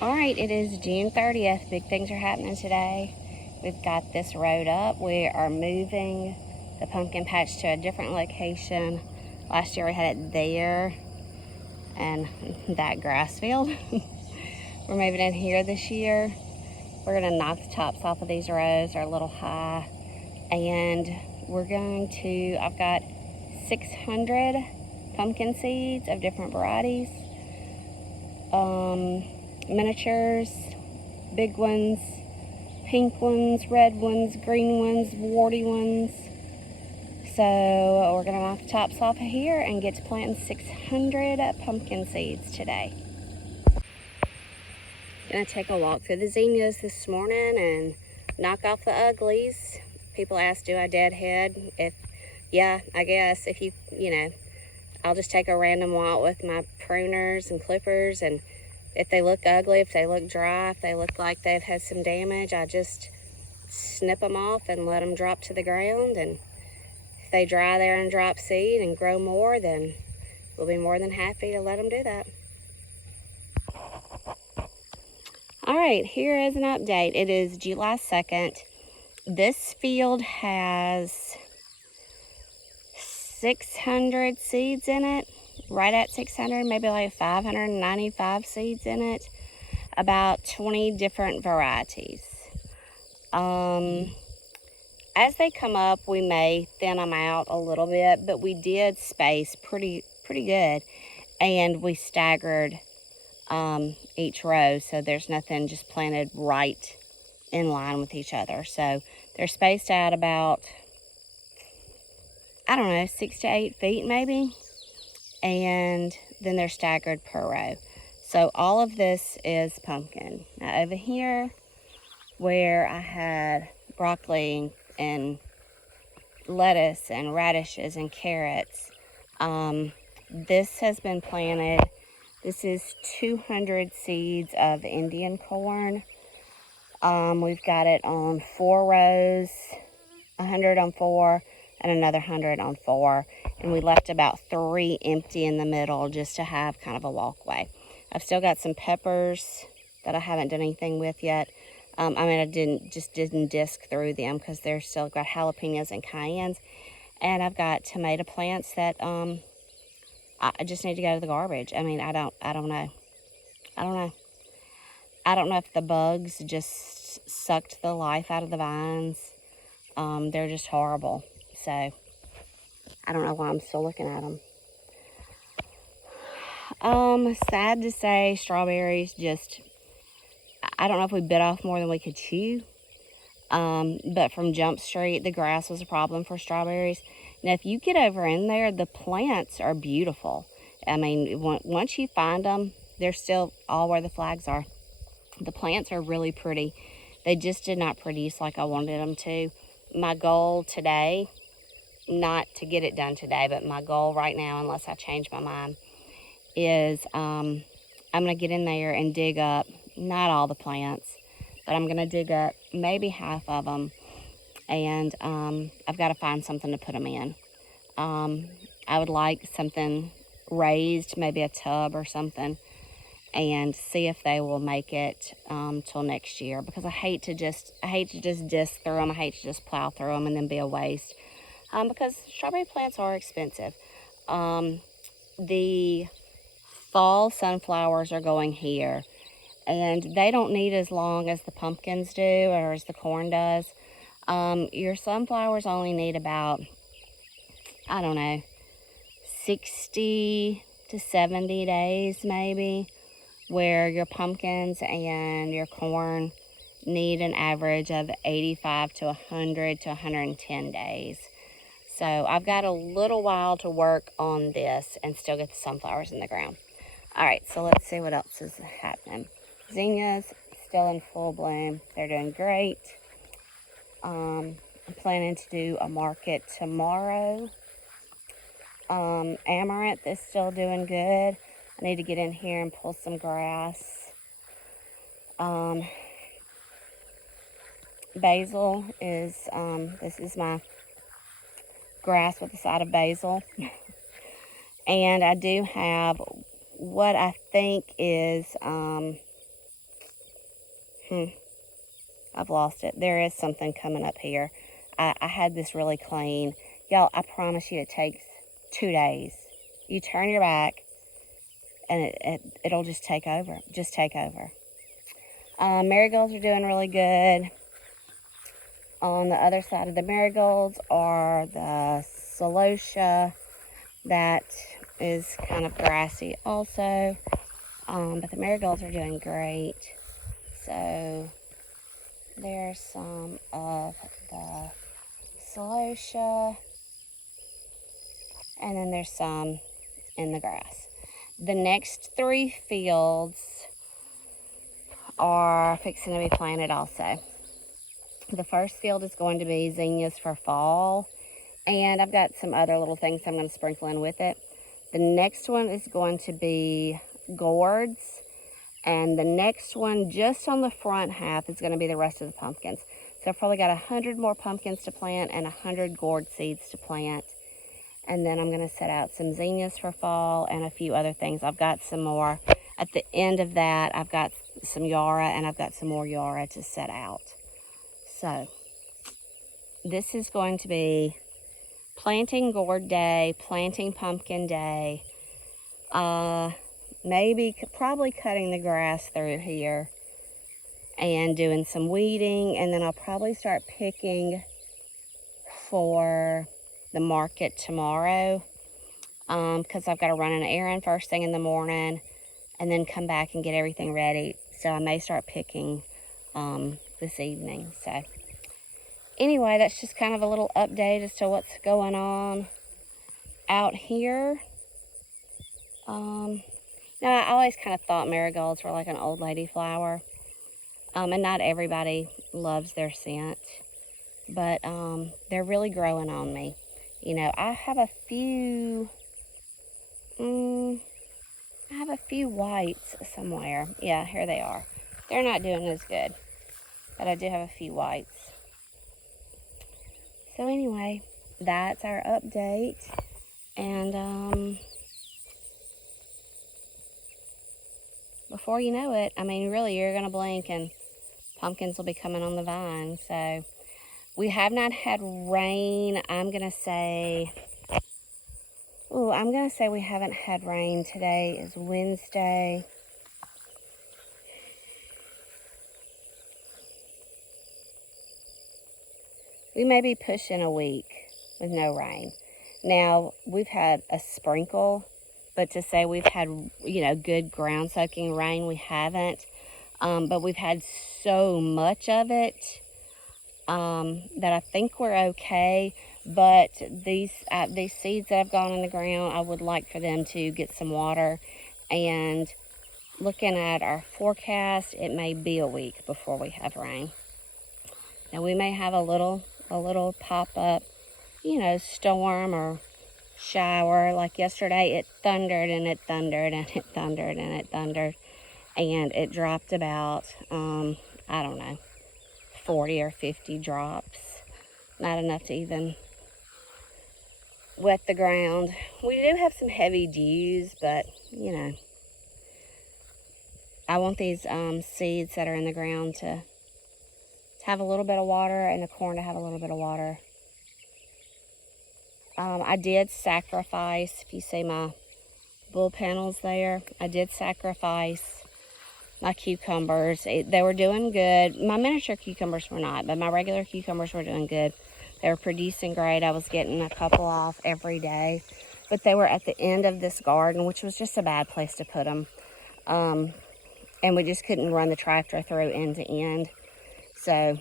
All right, it is June 30th. Big things are happening today. We've got this road up. We are moving the pumpkin patch to a different location. Last year we had it there and that grass field. We're moving in here this year. We're gonna knock the tops off of these rows. They're a little high. And we're going to, I've got 600 pumpkin seeds of different varieties. Miniatures, big ones, pink ones, red ones, green ones, warty ones. So we're gonna knock the tops off of here and get to planting 600 pumpkin seeds today. Gonna take a walk through the zinnias this morning and knock off the uglies. People ask, do I deadhead? Yeah, I guess if you know, I'll just take a random walk with my pruners and clippers, and if they look ugly, if they look dry, if they look like they've had some damage, I just snip them off and let them drop to the ground. And if they dry there and drop seed and grow more, then we'll be more than happy to let them do that. All right, here is an update. It is July 2nd. This field has 600 seeds in it, right at 600, maybe like 595 seeds in it, about 20 different varieties. As they come up, we may thin them out a little bit, but we did space pretty good, and we staggered each row, so there's nothing just planted right in line with each other. So they're spaced out about, I don't know, 6 to 8 feet maybe, and then they're staggered per row. So all of this is pumpkin. Now over here, where I had broccoli and lettuce and radishes and carrots, this has been planted. This is 200 seeds of Indian corn. We've got it on 4 rows, 100 on 4, and another 100 on 4. And we left about 3 empty in the middle just to have kind of a walkway. I've still got some peppers that I haven't done anything with yet. I didn't disc through them because they're still got jalapenos and cayennes. And I've got tomato plants that I just need to go to the garbage. I mean, I don't know. I don't know if the bugs just sucked the life out of the vines. They're just horrible. So I don't know why I'm still looking at them. Sad to say, strawberries just, I don't know if we bit off more than we could chew. But from Jump Street, the grass was a problem for strawberries. Now, if you get over in there, the plants are beautiful. I mean, once you find them, they're still all where the flags are. The plants are really pretty. They just did not produce like I wanted them to. My goal today, not to get it done today, but my goal right now, unless I change my mind, is I'm going to get in there and dig up, not all the plants, but I'm going to dig up maybe half of them, and I've got to find something to put them in. I would like something raised, maybe a tub or something, and see if they will make it till next year, because I hate to just disc through them. I hate to just plow through them and then be a waste, because strawberry plants are expensive. The fall sunflowers are going here, and they don't need as long as the pumpkins do or as the corn does. Your sunflowers only need about, I don't know, 60 to 70 days maybe, where your pumpkins and your corn need an average of 85 to 100 to 110 days. So I've got a little while to work on this and still get the sunflowers in the ground. All right, so let's see what else is happening. Zinnias still in full bloom. They're doing great. I'm planning to do a market tomorrow. Amaranth is still doing good. I need to get in here and pull some grass. Basil is, this is my grass with a side of basil. And I do have what I think is I've lost it. There is something coming up here. I had this really clean. Y'all, I promise you it takes 2 days. You turn your back and it'll just take over. Just take over. Marigolds are doing really good. On the other side of the marigolds are the celosia. That is kind of grassy also. But the marigolds are doing great. So there's some of the celosia, and then there's some in the grass. The next 3 fields are fixing to be planted also. The first field is going to be zinnias for fall, and I've got some other little things I'm going to sprinkle in with it. The next one is going to be gourds, and the next one just on the front half is going to be the rest of the pumpkins. So I've probably got 100 more pumpkins to plant and 100 gourd seeds to plant. And then I'm going to set out some zinnias for fall and a few other things. I've got some more. At the end of that, I've got some yarrow, and I've got some more yarrow to set out. So this is going to be planting gourd day, planting pumpkin day, probably cutting the grass through here and doing some weeding, and then I'll probably start picking for the market tomorrow, because I've got to run an errand first thing in the morning and then come back and get everything ready. So I may start picking this evening. So anyway, that's just kind of a little update as to what's going on out here. Now, I always kind of thought marigolds were like an old lady flower, and not everybody loves their scent, but they're really growing on me. You know, I have a few whites somewhere. Yeah, here they are. They're not doing as good, but I do have a few whites. So anyway, that's our update, and before you know it, I mean, really, you're going to blink and pumpkins will be coming on the vine. So we have not had rain. I'm going to say we haven't had rain. Today is Wednesday. We may be pushing a week with no rain. Now, we've had a sprinkle, but to say we've had, good ground soaking rain, we haven't. But we've had so much of it that I think we're okay. But these seeds that have gone in the ground, I would like for them to get some water. And looking at our forecast, it may be a week before we have rain. Now, we may have a little pop-up, storm or shower. Like yesterday, it thundered and it thundered and it thundered and it thundered. And it dropped about, 40 or 50 drops. Not enough to even wet the ground. We do have some heavy dews, but, I want these seeds that are in the ground to have a little bit of water, and the corn to have a little bit of water. I did sacrifice, if you see my bull panels there, I did sacrifice my cucumbers. They were doing good. My miniature cucumbers were not, but my regular cucumbers were doing good. They were producing great. I was getting a couple off every day, but they were at the end of this garden, which was just a bad place to put them. And we just couldn't run the tractor through end to end. So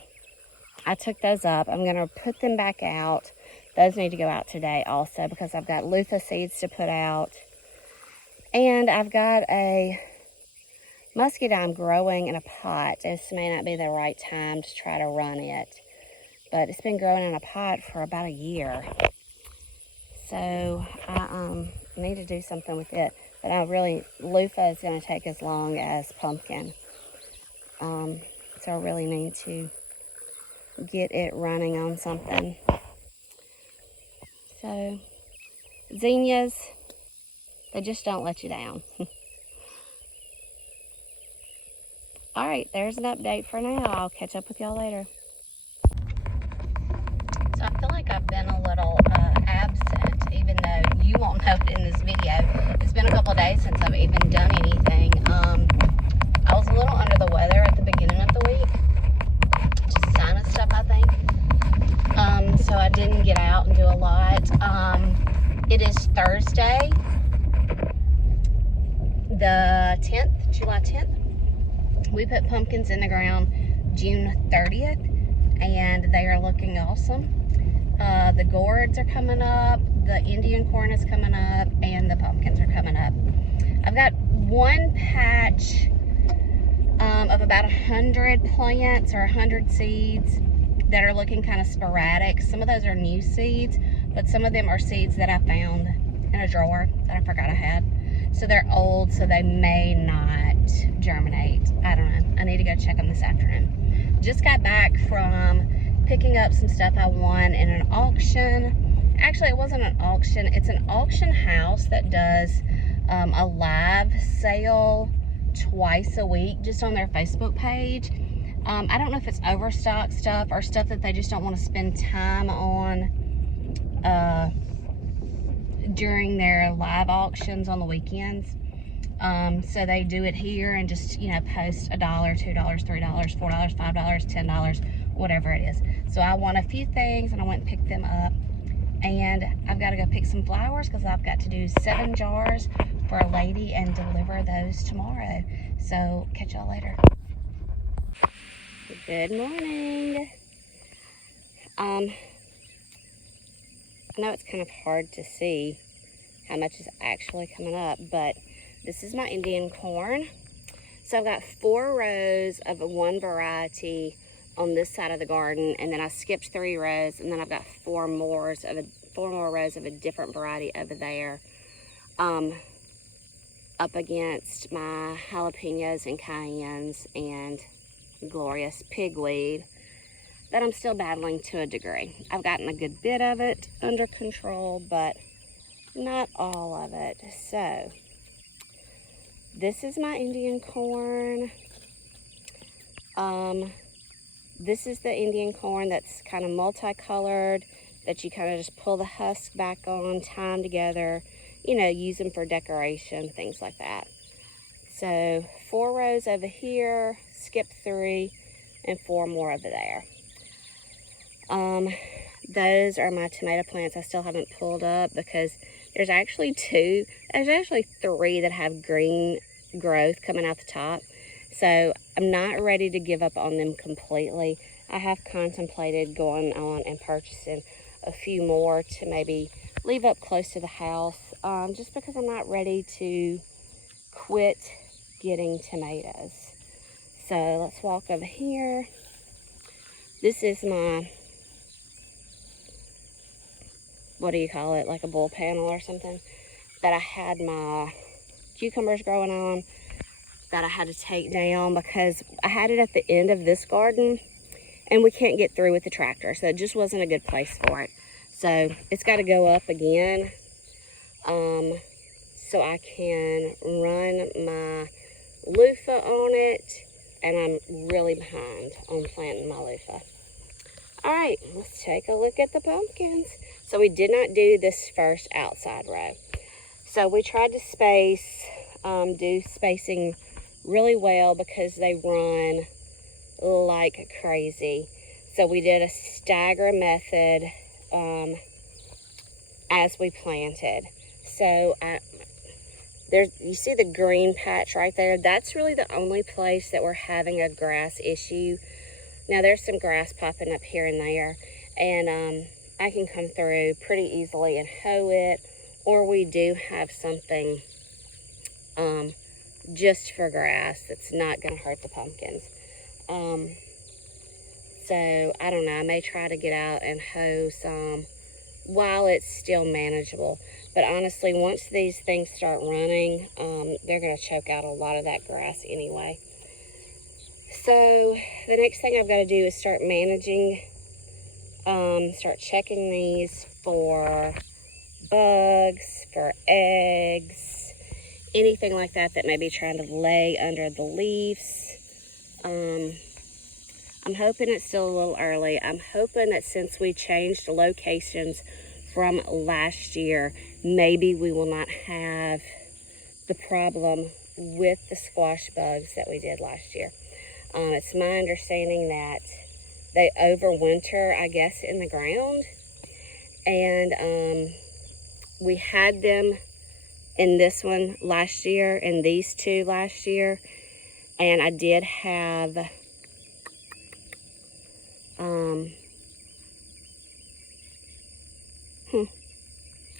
I took those up. I'm going to put them back out. Those need to go out today also, because I've got lutha seeds to put out. And I've got a muscadine growing in a pot. This may not be the right time to try to run it, but it's been growing in a pot for about a year. So I need to do something with it. But lutha is going to take as long as pumpkin. So I really need to get it running on something. So zinnias, they just don't let you down. All right, there's an update for now. I'll catch up with y'all later. So I feel like I've been a little absent, even though you won't know it in this video. It's been a couple of days since I've even done anything. I was a little under the weather at the beginning of the week. Just sinus stuff, I think. So I didn't get out and do a lot. It is Thursday, the 10th, July 10th. We put pumpkins in the ground June 30th, and they are looking awesome. The gourds are coming up, the Indian corn is coming up, and the pumpkins are coming up. I've got one patch of about 100 plants or 100 seeds that are looking kind of sporadic. Some of those are new seeds, but some of them are seeds that I found in a drawer that I forgot I had. So they're old, so they may not germinate. I don't know. I need to go check them this afternoon. Just got back from picking up some stuff I won in an auction. Actually, it wasn't an auction. It's an auction house that does a live sale twice a week just on their Facebook page. I don't know if it's overstock stuff or stuff that they just don't want to spend time on during their live auctions on the weekends. So they do it here and just, you know, post $1, $2, $3, $4, $5, $10, whatever it is. So I won a few things and I went and picked them up. And I've got to go pick some flowers because I've got to do 7 jars for a lady and deliver those tomorrow. So catch y'all later. Good morning. I know it's kind of hard to see how much is actually coming up, but this is my Indian corn. So I've got 4 rows of one variety on this side of the garden, and then I skipped 3 rows, and then I've got 4 more rows of a different variety over there, up against my jalapenos and cayennes and glorious pigweed that I'm still battling to a degree. I've gotten a good bit of it under control, but not all of it. So this is my Indian corn. This is the Indian corn that's kind of multicolored, that you kind of just pull the husk back on, tie them together, you know, use them for decoration, things like that. So 4 rows over here, skip 3, and 4 more over there. Those are my tomato plants I still haven't pulled up because there's actually 3 that have green growth coming out the top. So I'm not ready to give up on them completely. I have contemplated going on and purchasing a few more to maybe leave up close to the house, just because I'm not ready to quit getting tomatoes. So let's walk over here. This is my, what do you call it, like a bull panel or something, that I had my cucumbers growing on that I had to take down because I had it at the end of this garden and we can't get through with the tractor, so it just wasn't a good place for it. So it's got to go up again, so I can run my loofah on it, and I'm really behind on planting my loofah. All right, let's take a look at the pumpkins. So we did not do this first outside row. So we tried to do spacing really well because they run like crazy. So we did a stagger method as we planted. So you see the green patch right there? That's really the only place that we're having a grass issue. Now there's some grass popping up here and there, and I can come through pretty easily and hoe it, or we do have something just for grass that's not going to hurt the pumpkins. So I don't know, I may try to get out and hoe some while it's still manageable. But honestly, once these things start running, they're going to choke out a lot of that grass anyway. So the next thing I've got to do is start managing, start checking these for bugs, for eggs, anything like that that may be trying to lay under the leaves. I'm hoping it's still a little early. I'm hoping that since we changed locations from last year, maybe we will not have the problem with the squash bugs that we did last year. It's my understanding that they overwinter, I guess, in the ground. And we had them in this one last year and these two last year. And I did have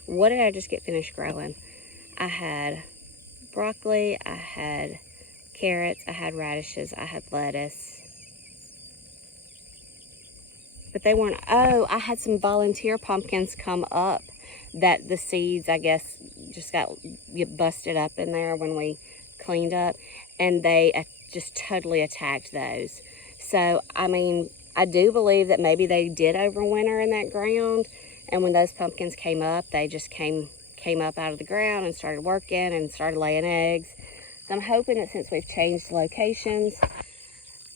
what did I just get finished growing? I had broccoli, I had carrots, I had radishes, I had lettuce. But they weren't, oh, I had some volunteer pumpkins come up that the seeds, I guess, just got busted up in there when we cleaned up. And they just totally attacked those. So, I mean, I do believe that maybe they did overwinter in that ground. And when those pumpkins came up, they just came up out of the ground and started working and started laying eggs. So I'm hoping that since we've changed locations,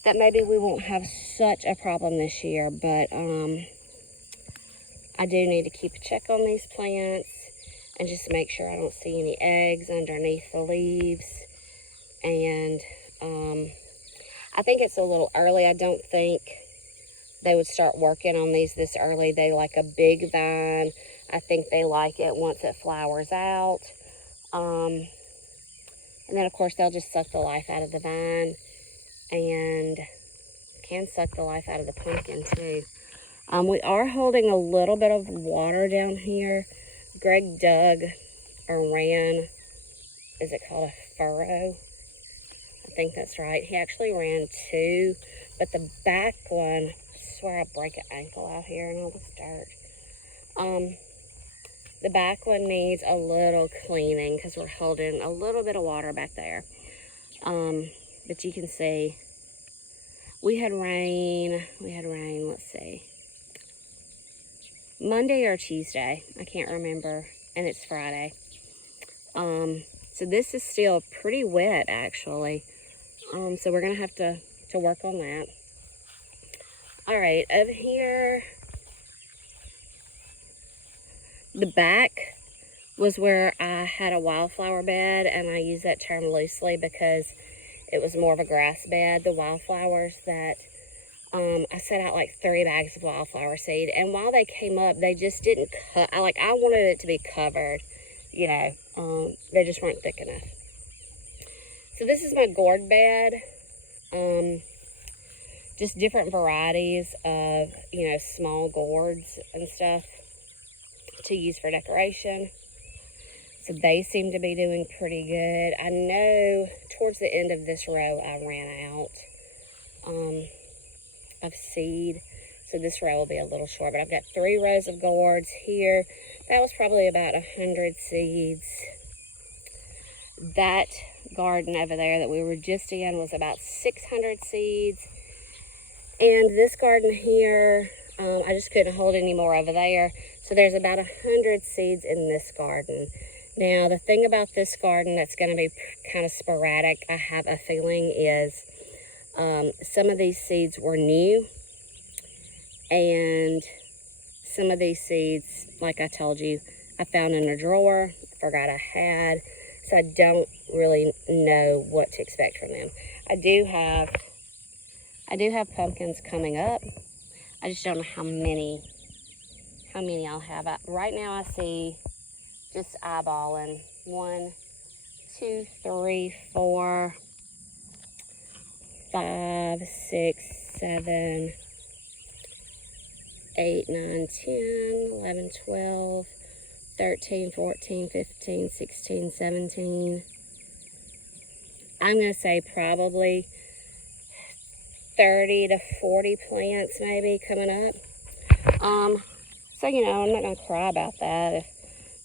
that maybe we won't have such a problem this year. But I do need to keep a check on these plants and just make sure I don't see any eggs underneath the leaves. And I think it's a little early. I don't think they would start working on these this early. They like a big vine. I think they like it once it flowers out. And then, of course, they'll just suck the life out of the vine and can suck the life out of the pumpkin, too. We are holding a little bit of water down here. Greg dug or ran, is it called a furrow? I think that's right. He actually ran two, but the back one, I swear I break an ankle out here in all this dirt. The back one needs a little cleaning because we're holding a little bit of water back there. But you can see we had rain, let's see, Monday or Tuesday, I can't remember, and it's Friday. So this is still pretty wet, actually. So we're gonna have to work on that. All right, over here, the back was where I had a wildflower bed, and I use that term loosely because it was more of a grass bed. The wildflowers that I set out like 3 bags of wildflower seed, and while they came up, they just didn't cut. I wanted it to be covered, you know. They just weren't thick enough. So this is my gourd bed. Just different varieties of, you know, small gourds and stuff to use for decoration. So they seem to be doing pretty good. I know towards the end of this row I ran out of seed. So this row will be a little short, but I've got 3 rows of gourds here. That was probably about 100 seeds. That garden over there that we were just in was about 600 seeds. And this garden here, I just couldn't hold any more over there. So there's about 100 seeds in this garden. Now, the thing about this garden that's going to be kind of sporadic, I have a feeling, is some of these seeds were new. And some of these seeds, like I told you, I found in a drawer, forgot I had. So I don't really know what to expect from them. I do have pumpkins coming up. I just don't know how many I'll have. Right now I see, just eyeballing, 1, 2, 3, 4, 5, 6, 7, 8, 9, 10, 11, 12, 13, 14, 15, 16, 17. I'm going to say probably 30 to 40 plants maybe coming up. So, you know, I'm not going to cry about that.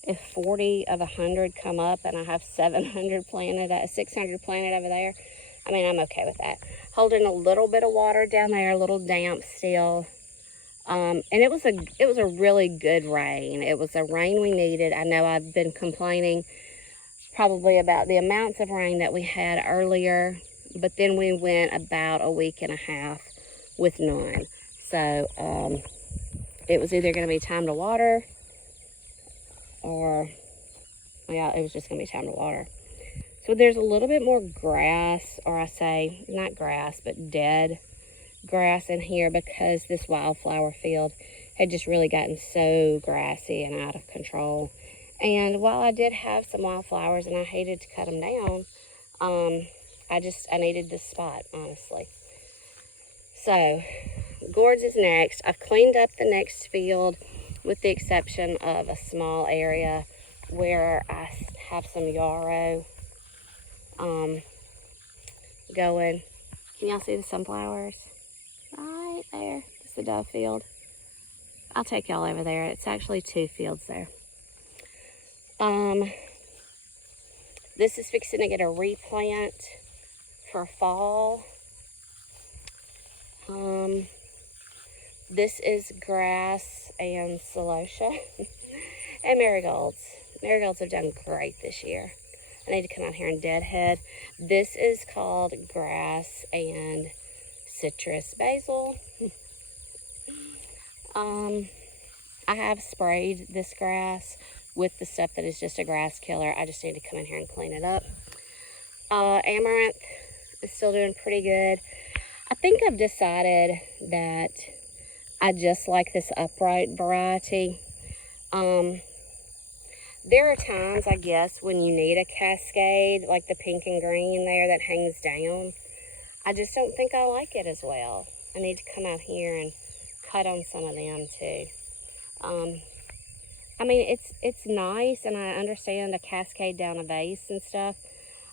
If 40 of 100 come up and I have 700 planted, 600 planted over there, I mean, I'm okay with that. Holding a little bit of water down there, a little damp still. And it was a really good rain. It was a rain we needed. I know I've been complaining probably about the amounts of rain that we had earlier, but then we went about a week and a half with none. So it was either going to be time to water, or yeah, it was just going to be time to water. So there's a little bit more grass, or I say not grass, but dead grass in here, because this wildflower field had just really gotten so grassy and out of control. And while I did have some wildflowers and I hated to cut them down, I needed this spot, honestly. So gourds is next. I've cleaned up the next field with the exception of a small area where I have some yarrow going. Can y'all see the sunflowers? Right there. It's the dove field. I'll take y'all over there. It's actually 2 fields there. This is fixing to get a replant for fall. This is grass and celosia and marigolds. Marigolds have done great this year. I need to come out here and deadhead. This is called grass and citrus basil. I have sprayed this grass with the stuff that is just a grass killer. I just need to come in here and clean it up. Amaranth is still doing pretty good. I think I've decided that I just like this upright variety. There are times, I guess, when you need a cascade, like the pink and green there that hangs down. I just don't think I like it as well. I need to come out here and cut on some of them too. I mean, it's nice, and I understand a cascade down a vase and stuff.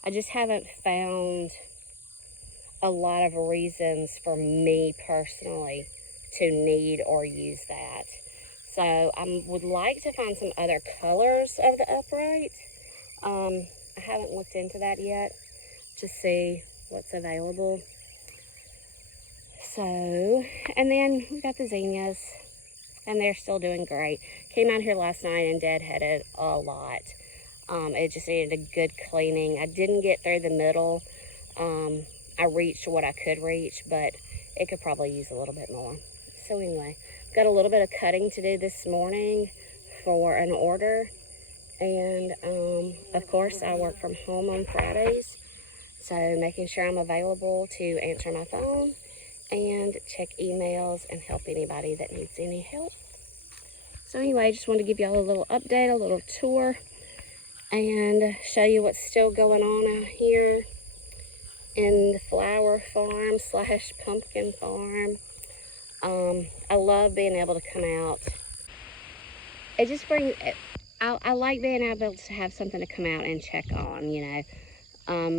I just haven't found a lot of reasons for me personally to need or use that. So I would like to find some other colors of the upright. I haven't looked into that yet to see what's available. So, and then we got the zinnias, and they're still doing great. Came out here last night and deadheaded a lot. It just needed a good cleaning. I didn't get through the middle. I reached what I could reach, but it could probably use a little bit more. So anyway, got a little bit of cutting to do this morning for an order. And of course, I work from home on Fridays. So making sure I'm available to answer my phone and check emails and help anybody that needs any help. So anyway, I just wanted to give y'all a little update, a little tour, and show you what's still going on out here in the flower farm slash pumpkin farm. I love being able to come out. It just brings, I like being able to have something to come out and check on, you know.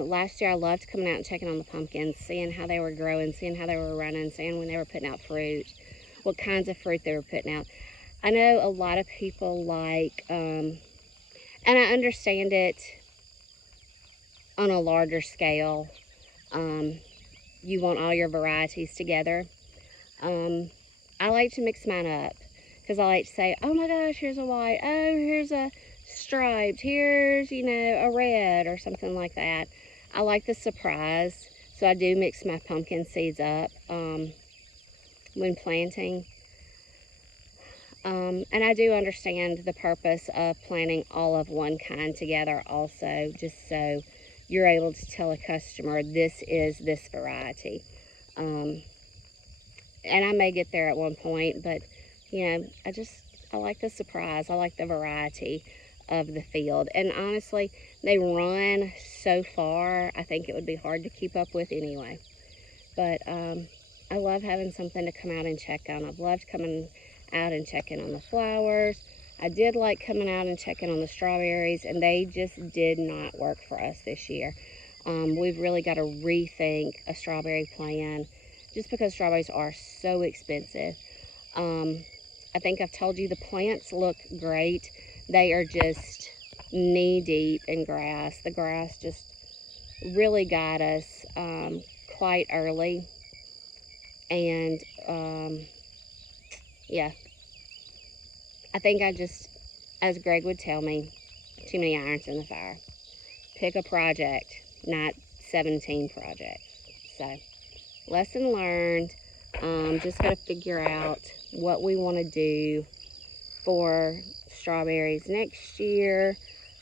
Last year I loved coming out and checking on the pumpkins, seeing how they were growing, seeing how they were running, seeing when they were putting out fruit, what kinds of fruit they were putting out. I know a lot of people like, and I understand it on a larger scale. You want all your varieties together. I like to mix mine up because I like to say, oh my gosh, here's a white, oh, here's a striped, here's, you know, a red or something like that. I like the surprise, so I do mix my pumpkin seeds up when planting. And I do understand the purpose of planting all of one kind together also, just so you're able to tell a customer this is this variety. And I may get there at one point, but you know, I like the surprise. I like the variety of the field. And honestly, they run so far, I think it would be hard to keep up with anyway. But I love having something to come out and check on. I've loved coming out and checking on the flowers. I did like coming out and checking on the strawberries, and they just did not work for us this year. We've really got to rethink a strawberry plan, just because strawberries are so expensive. I think I've told you the plants look great. They are just knee deep in grass. The grass just really got us quite early. And yeah, I think I just, as Greg would tell me, too many irons in the fire. Pick a project, not 17 projects. So, lesson learned. Just got to figure out what we want to do for strawberries next year.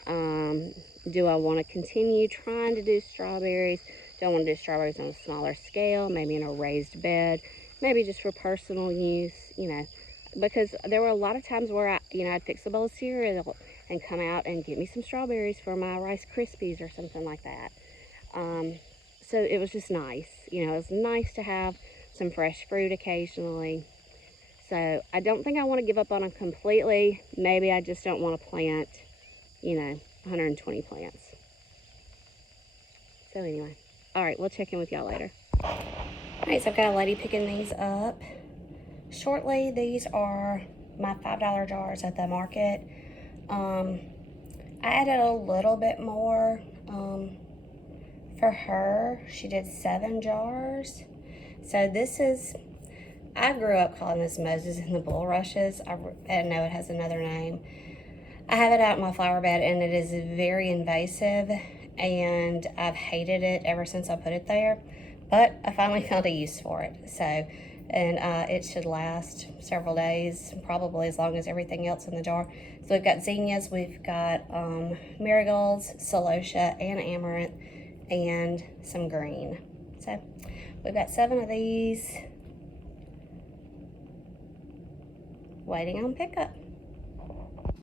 Do I want to continue trying to do strawberries? Do I want to do strawberries on a smaller scale, maybe in a raised bed, maybe just for personal use, you know, because there were a lot of times where I'd fix a bowl of cereal and come out and get me some strawberries for my Rice Krispies or something like that. So it was just nice, you know, it was nice to have some fresh fruit occasionally. So I don't think I want to give up on them completely. Maybe I just don't want to plant, you know, 120 plants. So anyway, all right, we'll check in with y'all later. All right, so I've got a lady picking these up shortly. These are my $5 jars at the market. I added a little bit more for her. She did 7 jars. So this is, I grew up calling this Moses and the bulrushes. I know it has another name. I have it out in my flower bed and it is very invasive and I've hated it ever since I put it there. But I finally found a use for it. So, and it should last several days, probably as long as everything else in the jar. So we've got zinnias, we've got marigolds, celosia, and amaranth, and some green. So we've got 7 of these waiting on pickup.